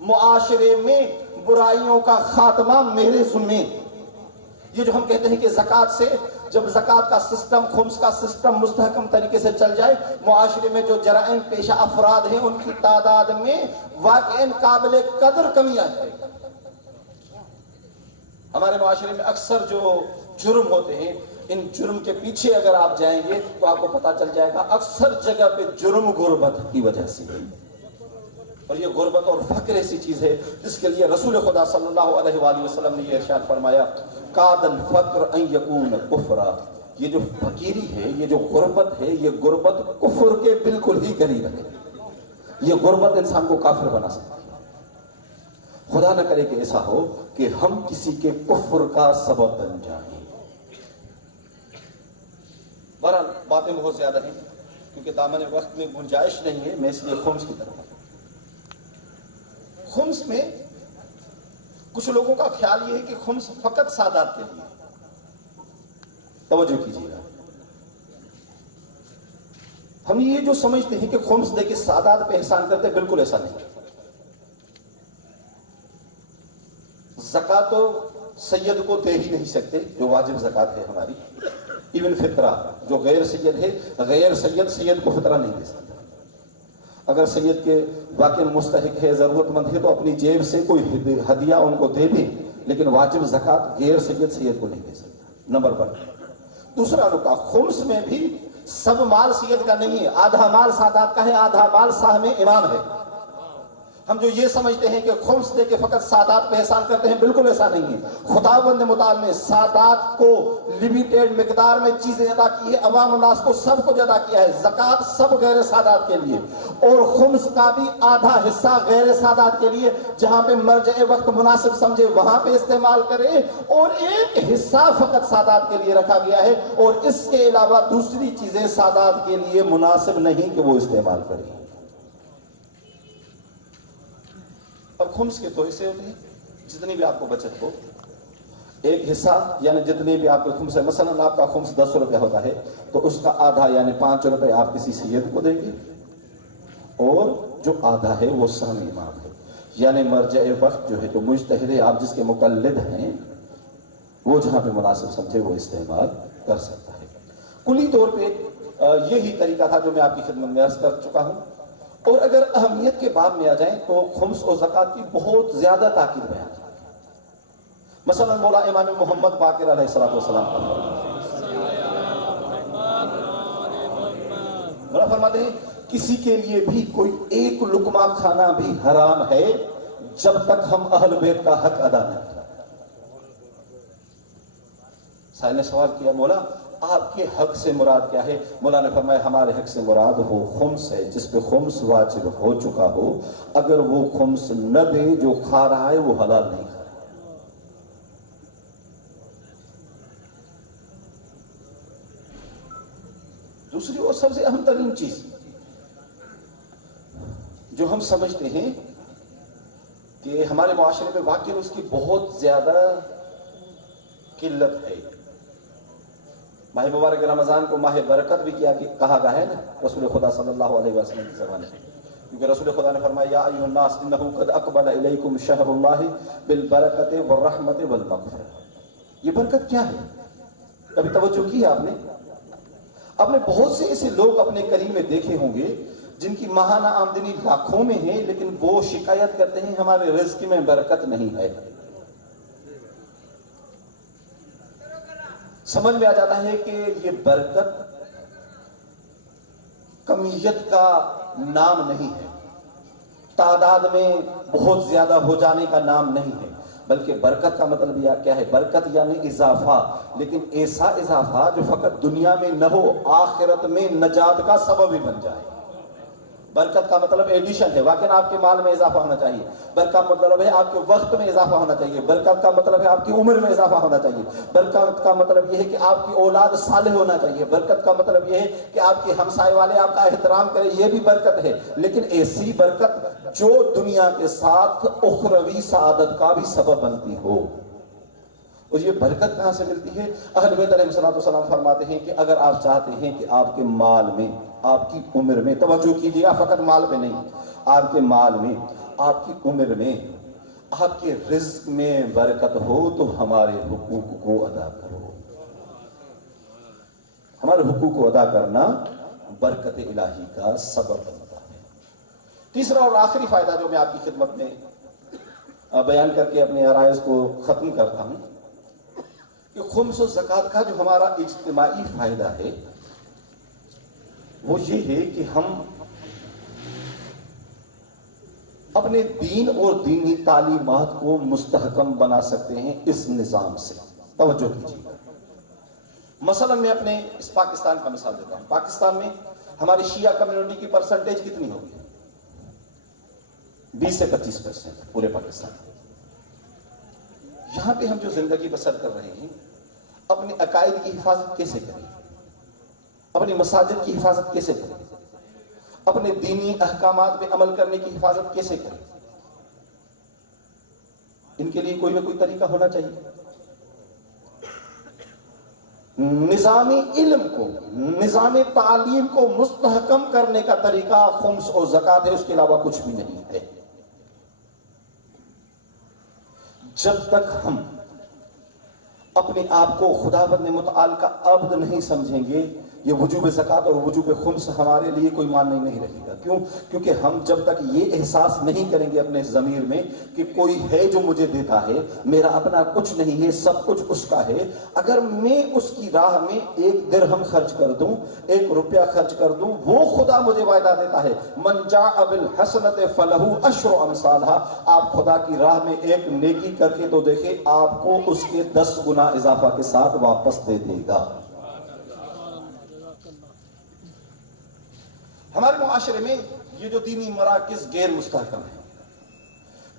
معاشرے میں برائیوں کا خاتمہ میرے ذمے۔ یہ جو ہم کہتے ہیں کہ زکوٰۃ سے، جب زکوٰۃ کا سسٹم، خمس کا سسٹم مستحکم طریقے سے چل جائے، معاشرے میں جو جرائم پیشہ افراد ہیں ان کی تعداد میں واقعاً قابل قدر کمی آ جائے گی۔ ہمارے معاشرے میں اکثر جو جرم ہوتے ہیں، ان جرم کے پیچھے اگر آپ جائیں گے تو آپ کو پتا چل جائے گا اکثر جگہ پہ جرم غربت کی وجہ سے ہے۔ اور یہ غربت اور فقر ایسی چیز ہے جس کے لیے رسول خدا صلی اللہ علیہ وآلہ وسلم نے یہ ارشاد فرمایا، قاد الفقر ان یکون کفرا، یہ جو فقیری ہے، یہ جو غربت ہے، یہ غربت کفر کے بالکل ہی قریب ہے۔ یہ غربت انسان کو کافر بنا سکتی ہے۔ خدا نہ کرے کہ ایسا ہو کہ ہم کسی کے کفر کا سبب بن جائیں۔ بہرحال باتیں بہت زیادہ ہیں، کیونکہ دامن وقت میں گنجائش نہیں ہے، میں اس لیے خمس کی طرف آتا ہوں۔ خمس میں کچھ لوگوں کا خیال یہ ہے کہ خمس فقط سادات کے لیے، توجہ کیجیے گا، ہم یہ جو سمجھتے ہیں کہ خمس دے کے سادات پہ احسان کرتے، بالکل ایسا نہیں۔ زکوٰۃ تو سید کو دے ہی نہیں سکتے، جو واجب زکوٰۃ ہے ہماری، ایون فطرہ جو غیر سید ہے، غیر سید کو فطرہ نہیں دے سکتا۔ اگر سید کے واقع مستحق ہے، ضرورت مند ہے، تو اپنی جیب سے کوئی ہدیہ ان کو دے دیں، لیکن واجب زکوٰۃ غیر سید کو نہیں دے سکتا، نمبر 1۔ دوسرا نکتہ، خمس میں بھی سب مال سید کا نہیں ہے، آدھا مال سادات کا ہے، آدھا مال صاحب امام ہے۔ ہم جو یہ سمجھتے ہیں کہ خمس دے کے فقط سادات پہ احسان کرتے ہیں، بالکل ایسا نہیں ہے۔ خداوند متعال نے سادات کو لیمیٹڈ مقدار میں چیزیں ادا کی ہے، عوام الناس کو سب کچھ ادا کیا ہے، زکوٰۃ سب غیر سادات کے لیے، اور خمس کا بھی آدھا حصہ غیر سادات کے لیے، جہاں پہ مرجع وقت مناسب سمجھے وہاں پہ استعمال کرے، اور ایک حصہ فقط سادات کے لیے رکھا گیا ہے، اور اس کے علاوہ دوسری چیزیں سادات کے لیے مناسب نہیں کہ وہ استعمال کریں۔ اب خمس کے دو حصے ہوتے ہیں، جتنی بھی آپ کو بچت ہو، ایک حصہ یعنی جتنے بھی آپ کے خمس ہے، مثلا آپ کا خمس 10 روپے ہوتا ہے تو اس کا آدھا یعنی 5 روپے آپ کسی سید کو دیں گے، اور جو آدھا ہے وہ سہم امام ہے، یعنی مرجع وقت جو ہے، جو مجتہد ہے، آپ جس کے مقلد ہیں، وہ جہاں پہ مناسب سمجھے وہ استعمال کر سکتا ہے۔ کلی طور پہ یہی طریقہ تھا جو میں آپ کی خدمت میں عرض کر چکا ہوں۔ اور اگر اہمیت کے باب میں آ جائیں تو خمس اور زکوٰۃ کی بہت زیادہ تاکید بیان کی۔ مثلا مولا امام محمد باقر علیہ السلام مولا فرماتے ہیں، کسی کے لیے بھی کوئی ایک لقمہ کھانا بھی حرام ہے جب تک ہم اہل بیت کا حق ادا نہ کریں۔ سائل نے سوال کیا، مولا آپ کے حق سے مراد کیا ہے؟ مولا نے فرمایا، ہمارے حق سے مراد وہ خمس ہے جس پہ خمس واجب ہو چکا ہو، اگر وہ خمس نہ دے جو کھا رہا ہے وہ حلال نہیں کھا رہا۔ دوسری اور سب سے اہم ترین چیز جو ہم سمجھتے ہیں کہ ہمارے معاشرے میں واقعی اس کی بہت زیادہ قلت ہے۔ ماہ مبارک رمضان کو ماہ برکت بھی کہا گیا ہے نا رسول خدا صلی اللہ علیہ وسلم کی زبان سے، کیونکہ رسول خدا نے فرمایا، یا ایھا الناس انہ قد اقبل الیکم شہر اللہ بالبرکۃ والرحمۃ والمغفرۃ۔ یہ برکت کیا ہے؟ کبھی توجہ کی ہے آپ نے بہت سے ایسے لوگ اپنے قریب میں دیکھے ہوں گے جن کی ماہانہ آمدنی لاکھوں میں ہے، لیکن وہ شکایت کرتے ہیں ہمارے رزق میں برکت نہیں ہے۔ سمجھ میں آ جاتا ہے کہ یہ برکت کمیت کا نام نہیں ہے، تعداد میں بہت زیادہ ہو جانے کا نام نہیں ہے، بلکہ برکت کا مطلب یہ کیا ہے؟ برکت یعنی اضافہ، لیکن ایسا اضافہ جو فقط دنیا میں نہ ہو، آخرت میں نجات کا سبب ہی بن جائے۔ برکت کا مطلب ایڈیشن ہے، واقعی آپ کے مال میں اضافہ ہونا چاہیے۔ برکت کا مطلب ہے آپ کے وقت میں اضافہ ہونا چاہیے۔ برکت کا مطلب ہے آپ کی عمر میں اضافہ ہونا چاہیے۔ برکت کا مطلب یہ ہے کہ آپ کی اولاد صالح ہونا چاہیے۔ برکت کا مطلب یہ ہے کہ آپ کے ہمسائے والے آپ کا احترام کریں، یہ بھی برکت ہے، لیکن ایسی برکت جو دنیا کے ساتھ اخروی سعادت کا بھی سبب بنتی ہو۔ اور یہ برکت کہاں سے ملتی ہے؟ اہل بیت علیہ الصلوۃ والسلام فرماتے ہیں کہ اگر آپ چاہتے ہیں کہ آپ کے مال میں، آپ کی عمر میں، توجہ کیجیے گا، فقط مال پہ نہیں، آپ کے مال میں، آپ کی عمر میں، آپ کے رزق میں برکت ہو تو ہمارے حقوق کو ادا کرو۔ ہمارے حقوق کو ادا کرنا برکت الہی کا سبب بنتا ہے۔ تیسرا اور آخری فائدہ جو میں آپ کی خدمت میں بیان کر کے اپنے عرائض کو ختم کرتا ہوں کہ خمس و زکوٰۃ کا جو ہمارا اجتماعی فائدہ ہے وہ یہ ہے کہ ہم اپنے دین اور دینی تعلیمات کو مستحکم بنا سکتے ہیں اس نظام سے۔ توجہ کیجیے گا، مثلا میں اپنے اس پاکستان کا مثال دیتا ہوں۔ پاکستان میں ہماری شیعہ کمیونٹی کی پرسنٹیج کتنی ہوگی؟ 20 سے 25% پورے پاکستان میں۔ یہاں پہ ہم جو زندگی بسر کر رہے ہیں، اپنے عقائد کی حفاظت کیسے کریں؟ اپنی مساجد کی حفاظت کیسے کریں؟ اپنے دینی احکامات پہ عمل کرنے کی حفاظت کیسے کریں؟ ان کے لیے کوئی نہ کوئی طریقہ ہونا چاہیے۔ نظامی علم کو، نظام تعلیم کو مستحکم کرنے کا طریقہ خمس و زکوٰۃ ہے، اس کے علاوہ کچھ بھی نہیں ہے۔ جب تک ہم اپنے آپ کو خداوند متعال کا عبد نہیں سمجھیں گے، یہ وجوب زکوٰۃ اور وجوب خمس ہمارے لیے کوئی معنی نہیں رہے گا۔ کیوں؟ کیونکہ ہم جب تک یہ احساس نہیں کریں گے اپنے ضمیر میں کہ کوئی ہے جو مجھے دیتا ہے، میرا اپنا کچھ نہیں ہے، سب کچھ اس کا ہے۔ اگر میں اس کی راہ میں 1 درہم خرچ کر دوں، 1 روپیہ خرچ کر دوں، وہ خدا مجھے وعدہ دیتا ہے، من جاء بالحسنۃ فلہ عشر امثالھا۔ آپ خدا کی راہ میں ایک نیکی کر کے تو دیکھیں، آپ کو اس کے 10 گنا اضافہ کے ساتھ واپس دے دے گا۔ ہمارے معاشرے میں یہ جو دینی مراکز غیر مستحکم ہیں،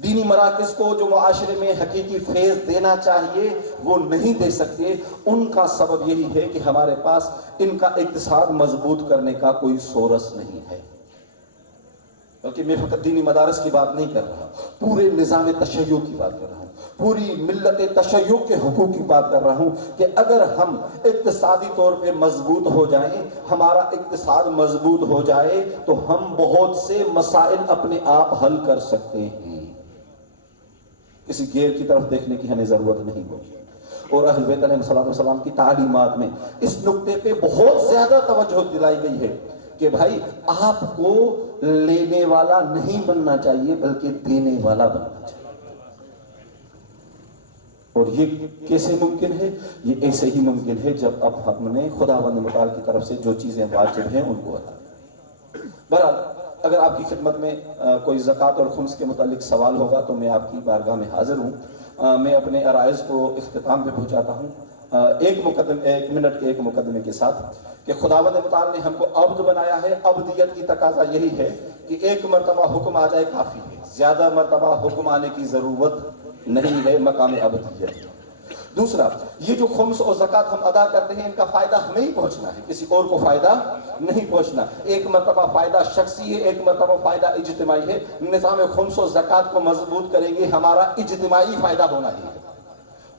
دینی مراکز کو جو معاشرے میں حقیقی فیض دینا چاہیے وہ نہیں دے سکتے، ان کا سبب یہی ہے کہ ہمارے پاس ان کا اقتصاد مضبوط کرنے کا کوئی سورس نہیں ہے۔ بلکہ میں فقط دینی مدارس کی بات نہیں کر رہا، پورے نظام تشیع کی بات کر رہا ہوں، پوری ملت تشیع کے حقوق کی بات کر رہا ہوں کہ اگر ہم اقتصادی طور پہ مضبوط ہو جائیں، ہمارا اقتصاد مضبوط ہو جائے تو ہم بہت سے مسائل اپنے آپ حل کر سکتے ہیں، کسی غیر کی طرف دیکھنے کی ہمیں ضرورت نہیں ہوگی۔ اور اہل بیت علیہ الصلوۃ والسلام کی تعلیمات میں اس نقطے پہ بہت زیادہ توجہ دلائی گئی ہے کہ بھائی آپ کو لینے والا نہیں بننا چاہیے بلکہ دینے والا بننا چاہیے۔ اور یہ کیسے ممکن ہے؟ یہ ایسے ہی ممکن ہے جب اب ہم نے خداوند متعال کی طرف سے جو چیزیں واجب ہیں ان کو ادا کریں۔ بہرحال اگر آپ کی خدمت میں کوئی زکوٰۃ اور خمس کے متعلق سوال ہوگا تو میں آپ کی بارگاہ میں حاضر ہوں۔ میں اپنے عرائض کو اختتام پہ پہنچاتا ہوں ایک منٹ کے ایک مقدمے کے ساتھ کہ خداوند متعال نے ہم کو عبد بنایا ہے۔ عبدیت کی تقاضا یہی ہے کہ 1 مرتبہ حکم آ جائے کافی ہے، زیادہ مرتبہ حکم آنے کی ضرورت نہیں ہے، مقام عبدیت۔ دوسرا، یہ جو خمس اور زکوٰۃ ہم ادا کرتے ہیں ان کا فائدہ ہمیں ہی پہنچنا ہے، کسی اور کو فائدہ نہیں پہنچنا۔ 1 مرتبہ فائدہ شخصی ہے، 1 مرتبہ فائدہ اجتماعی ہے۔ نظام خمس و زکوٰۃ کو مضبوط کریں گے، ہمارا اجتماعی فائدہ ہونا ہی ہے۔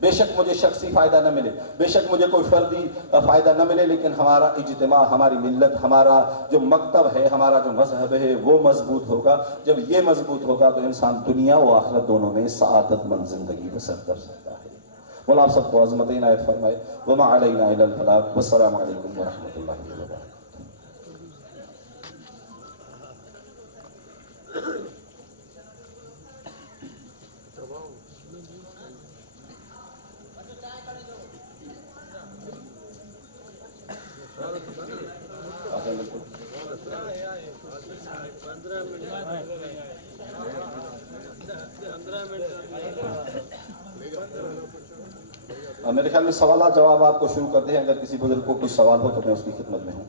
بے شک مجھے شخصی فائدہ نہ ملے، بے شک مجھے کوئی فردی فائدہ نہ ملے، لیکن ہمارا اجتماع، ہماری ملت، ہمارا جو مکتب ہے، ہمارا جو مذہب ہے وہ مضبوط ہوگا۔ جب یہ مضبوط ہوگا تو انسان دنیا و آخرت دونوں میں سعادت مند زندگی بسر کر سکتا ہے۔ مولا آپ سب کو عظمت عنایت فرمائے. وما علینا الا البلاغ. والسلام علیکم ورحمۃ اللہ وبرکاتہ. میرے خیال میں سوالات جوابات کو شروع کرتے ہیں. اگر کسی بزرگ کو کچھ سوال ہو تو میں اس کی خدمت میں ہوں.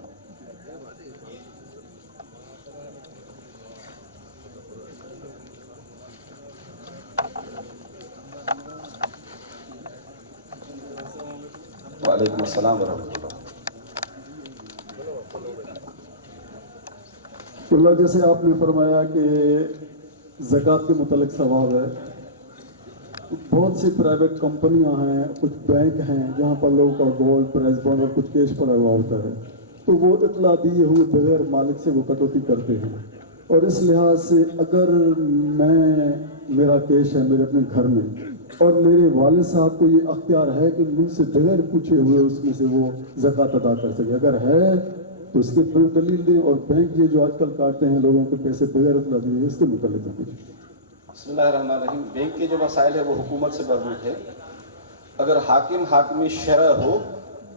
وعلیکم السلام ورحمۃ اللہ. اللہ جیسے آپ نے فرمایا کہ زکوٰۃ کے متعلق سوال ہے. بہت سی پرائیویٹ کمپنیاں ہیں, کچھ بینک ہیں جہاں پر لوگوں کا گولڈ, پریس بانڈ اور کچھ کیش پڑا ہوا ہوتا ہے, تو وہ اطلاع دیے ہوئے بغیر مالک سے وہ کٹوتی کرتے ہیں. اور اس لحاظ سے اگر میرا کیش ہے میرے اپنے گھر میں اور میرے والد صاحب کو یہ اختیار ہے کہ مجھ سے بغیر پوچھے ہوئے اس میں سے وہ زکوٰۃ ادا کر سکے, اگر ہے تو اس کے دلیل دیں. اور بینک یہ جو آج کل کاٹتے ہیں لوگوں کے پیسے بغیر اطلاع دیے, اس کے متعلق کچھ. بسم اللہ الرحمن الرحیم. بینک کے جو مسائل ہے وہ حکومت سے مربوط ہے. اگر حاکم شرع ہو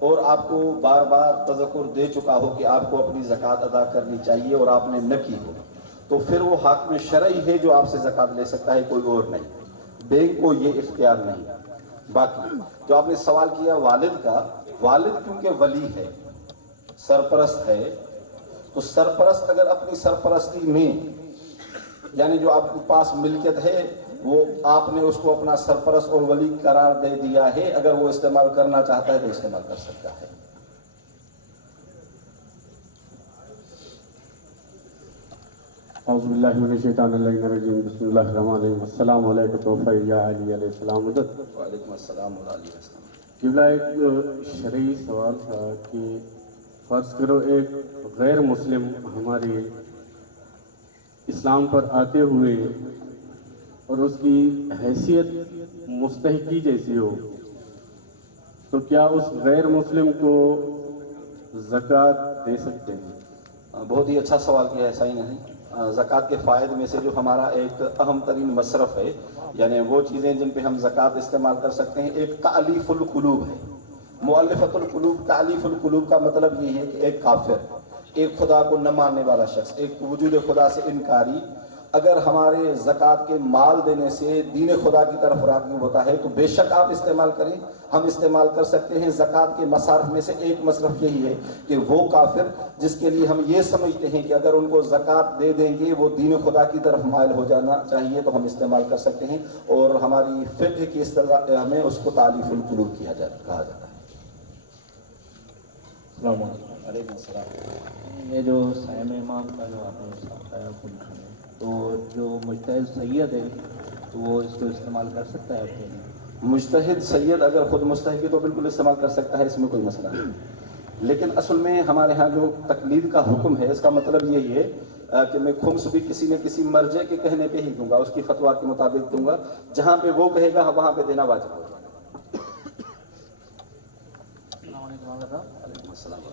اور آپ کو بار بار تذکر دے چکا ہو کہ آپ کو اپنی زکوٰۃ ادا کرنی چاہیے اور آپ نے نہ کی ہو, تو پھر وہ حاکم شرعی ہے جو آپ سے زکوٰۃ لے سکتا ہے, کوئی اور نہیں. بینک کو یہ اختیار نہیں. باقی جو آپ نے سوال کیا والد کا, والد کیونکہ ولی ہے, سرپرست ہے, تو سرپرست اگر اپنی سرپرستی میں یعنی جو آپ کے پاس ملکیت ہے وہ آپ نے اس کو اپنا سرپرست اور ولی قرار دے دیا ہے, اگر وہ استعمال کرنا چاہتا ہے تو استعمال کر سکتا ہے. اعوذ باللہ من الشیطان الرجیم. بسم اللہ الرحمن الرحیم. السلام علیکم توفیع یا علی علیہ السلام مدد. وعلیکم السلام علیہ السلام. قبلہ ایک شرعی سوال تھا کہ فرض کرو ایک غیر مسلم ہماری اسلام پر آتے ہوئے اور اس کی حیثیت مستحقی جیسی ہو, تو کیا اس غیر مسلم کو زکوٰۃ دے سکتے ہیں؟ بہت ہی اچھا سوال کیا ہے, صحیح نہیں. زکوٰۃ کے فائد میں سے جو ہمارا ایک اہم ترین مصرف ہے, یعنی وہ چیزیں جن پہ ہم زکوٰۃ استعمال کر سکتے ہیں, ایک تألیف القلوب ہے. مؤلفۃ القلوب, تألیف القلوب کا مطلب یہ ہے کہ ایک کافر, ایک خدا کو نہ ماننے والا شخص, ایک وجود خدا سے انکاری, اگر ہمارے زکوٰۃ کے مال دینے سے دین خدا کی طرف راغب ہوتا ہے تو بے شک آپ استعمال کریں, ہم استعمال کر سکتے ہیں. زکوٰۃ کے مصارف میں سے ایک مصرف یہی ہے کہ وہ کافر جس کے لیے ہم یہ سمجھتے ہیں کہ اگر ان کو زکوٰۃ دے دیں گے وہ دین خدا کی طرف مائل ہو جانا چاہیے, تو ہم استعمال کر سکتے ہیں. اور ہماری فقہ کی اصطلاح میں اس کو تالیف القلوب کہا جاتا ہے. السلام علیکم. علیکم السلام. یہ جو سائم امام کا جو آپ نے بتایا تو جو مجتہد سید ہے تو وہ اس کو استعمال کر سکتا ہے اپنے لیے؟ مجتہد سید اگر خود مستحق ہے تو بالکل استعمال کر سکتا ہے, اس میں کوئی مسئلہ نہیں. لیکن اصل میں ہمارے ہاں جو تقلید کا حکم ہے اس کا مطلب یہی ہے کہ میں خمس بھی کسی نہ کسی مرجع کے کہنے پہ ہی دوں گا, اس کی فتویٰ کے مطابق دوں گا. جہاں پہ وہ کہے گا وہاں پہ دینا واجب ہوگا.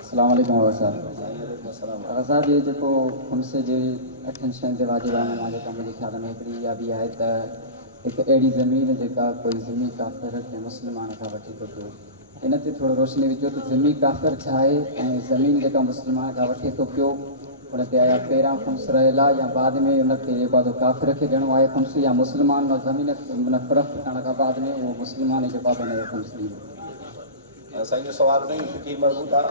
السلام علیکم وابا صاحب وابا صاحب یہ جو ہم سے جو اٹینشن کے واجب ہے ہمارے کا میرے خیال میں ہکڑی یا بھی ہے تو ایک اہڑی زمین جا کوئی زمین کافر کے مسلمان کا وٹھی تو پو ان تے تھوڑا روشنی وجو تو زمین کافر ہے زمین جا مسلمان کا وٹھے تو پو ان تے آیا پیرا خمس رہلا یا بعد میں ان کے بعد کافر کے ڈنو آیا خمس یا مسلمان زمین من فرق کرنے کا بعد میں وہ مسلمان کے بعد میں خمس دی سائیں جو سوال نہیں فقہی مربوط ہے